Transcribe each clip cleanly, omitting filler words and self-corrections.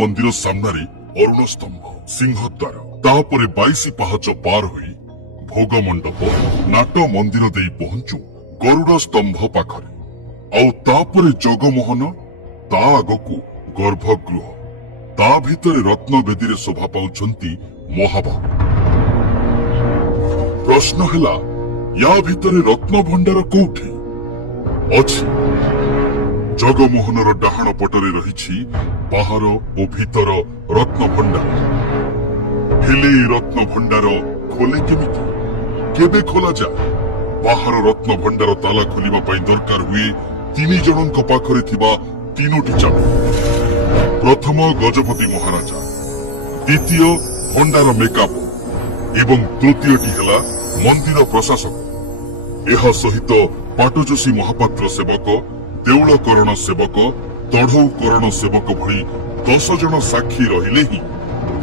मंदिर सामने अरुण स्तंभ सिंहद्वार तापरे 22 पाहाच पार होई भोग मंडप नाट मंदिर दे पहुंचु गरुड़ स्तंभ पाखरे आउ तापरे जगमोहन ता आगकु गर्भगृह ता भितरे रत्न बेदी शोभा पाउछंती महाबाहु। प्रश्न हैला या भितरे रत्न भंडार कोठी अछि? जगमोहनर डाहाण पटरे रहिछि बाहर ओ भितर रत्न भंडार। हेले रत्न भंडार खोले केमिति केबे खोला जाए? बाहर रत्न भंडार ताला खोलिबा पई दरकार हुए 3 जनक पाखरे थिबा 3टी चाबी। प्रथम गजपति महाराजा, द्वितीय भंडार मेकाप एवं तृतीयटी हेला मंदिर प्रशासक। एहा सहित पाटजोशी महापात्र सेवक, देउलकरण सेवक, तढ़ौकरण सेवक भली 10 जन साक्षी रहिले ही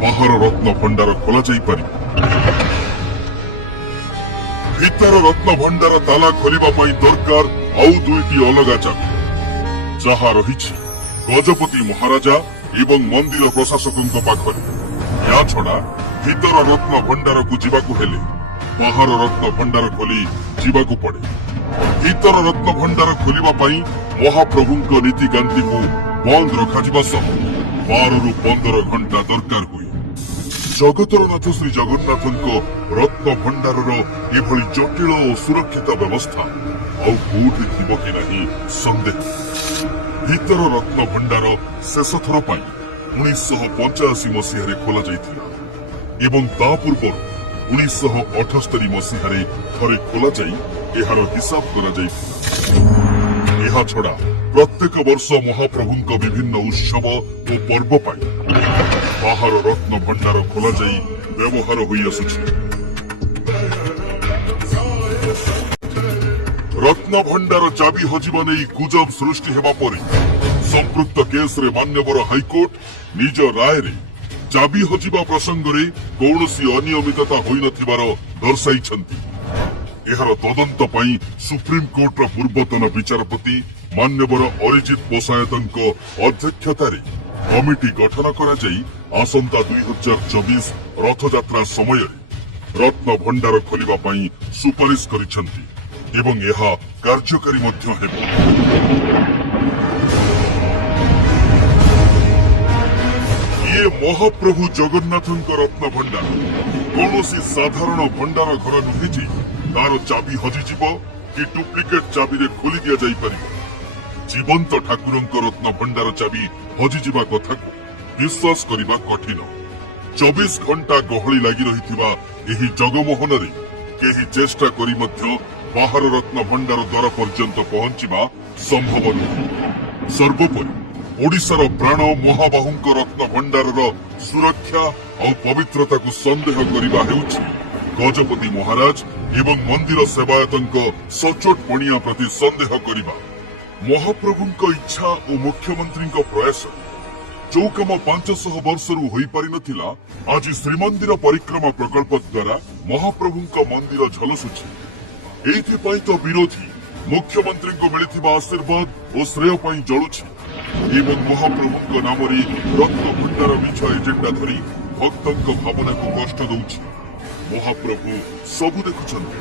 बाहर रत्न भंडार खोला जाई पारिबो। भीतर रत्न भंडार ताला खोलिबा पई दरकार आउ 2टी अलगा चाबी, जहा रहिछि गजपति महाराजा एवं मंदिर प्रशासकଙ୍କ पाखरे। या छडा भीतर रत्न भंडार को जीवाकु हेले बाहर रत्न भंडार खोली जीवाकु पड़े। भीतर रत्न भंडार खोलिबा पई महाप्रभुଙ୍କ नीतिकांति को बंद रखाजिबा सह 12 रु 15 घंटा दरकार हुए। जगतर नाथ श्री जगन्नाथଙ୍କ रत्न भंडारर एभली जटिल और सुरक्षित व्यवस्था आउ कोठी थिबो कि नाही संदेह। भीतर रत्न भंडार शेष थर पाई 1985 मसीह खोला जाइथिला एवं ता पूर्व 1978 मसीह थरे खोला जाई एहार हिसाब करा जाइथिला। एहा छडा प्रत्येक वर्ष महाप्रभुଙ୍କ विभिन्न उत्सव और पर्व पाई बाहर रत्न भंडार खोला जाई व्यवहार होई आसुछि। रत्न भंडार चाबी हजिबा नै गुजब सृष्टि हेबा परे संपृक्त केस रे मान्यवर हाईकोर्ट निज राय रे चाबी हजिबा प्रसंग रे कौनसी अनियमितता होई नथिबार दर्शाइछंती। एहार तदंत पई सुप्रीम कोर्ट रा पूर्वतन विचारपति मान्यवर अरिजित पोसायतଙ୍କ अध्यक्षतारे कमिटी गठन करा जाई आसंता 2024 रथयात्रा समय रत्न भंडार खोलिबा पई सुपारिश करिसंती एवं यह कार्यकारी मध्य हेबो। ये महाप्रभु जगन्नाथଙ୍କ रत्न भंडार कौनसी साधारण भंडार घर नुहे जे तार चाबी हजिजिब कि डुप्लिकेट चाबी रे खोली दिया जाई परिबो। जीवंत ठाकुरଙ୍କ रत्न भंडार चाबी हजिजिबा कथा को विश्वास करिबा कठिन। 24 घंटा गहली लागि रहिथिबा एही जगमोहन रे केही चेष्टा करी मध्य बाहर रत्न भंडार द्वार पर्यंत पहुंचीबा संभव नुहे। सर्वोपरि ओडिशार प्राण महाबाहुଙ୍କ रत्न भंडारर सुरक्षा और पवित्रता को संदेह करिबा हेउछि गजपति महाराज एवं मंदिर सेवायतଙ୍କ सचोट पणिया प्रति संदेह करिबा। महाप्रभुଙ୍କ इच्छा और मुख्यमंत्रीଙ୍କ प्रयास जो कम 500 वर्षरू होई पारि नथिला आज श्रीमंदिर परिक्रमा प्रकल्प द्वारा महाप्रभुଙ୍କ मंदिर झलसुछि। एथिपाई तो विरोधी मुख्यमंत्री को मिलिथिबा आशीर्वाद और श्रेय पाई जळुछि एवं महाप्रभुଙ୍କ नामरी रत्न भंडार मिछ एजेंडा धरी भक्तଙ୍କ भावना को कष्ट दउछि। महाप्रभु सब देखुछन्ति।